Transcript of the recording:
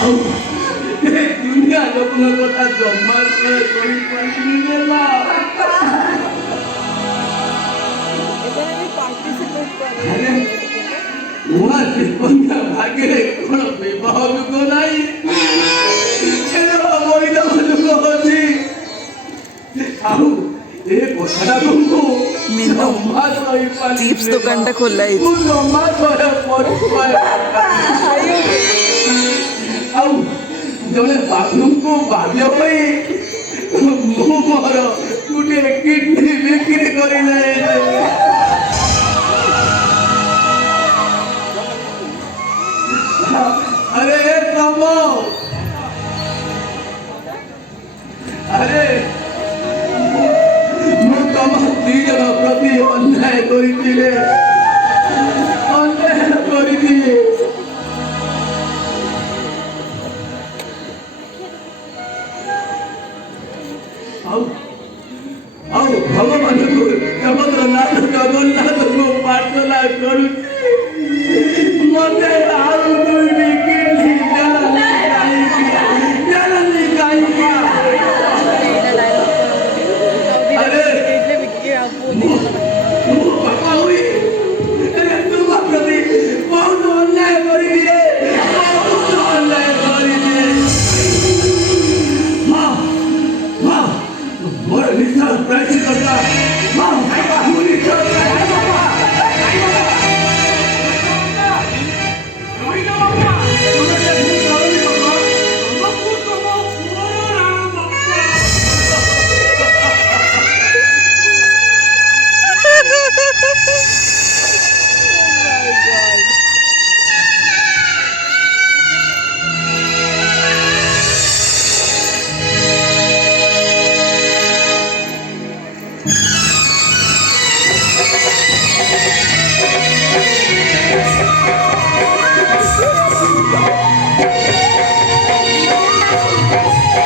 दुनिया लोगों को ता जम्मा कोई पार्टी नहीं ना अरे वहाँ से पंजा भागे कौन विवाह को नहीं चलो वही ना मुझको होती आओ एक कोठा तुमको मिन्नू चिप्स দোকানটা খোলা है जम्मा करे पर आओ जने बाथरूम को बाध्य होई मो मोर गुटे किडनी बिक्री करी जाए अरे कमो अरे मु तम दीजन प्रति अन्याय करी दिले अन्याय करी दिले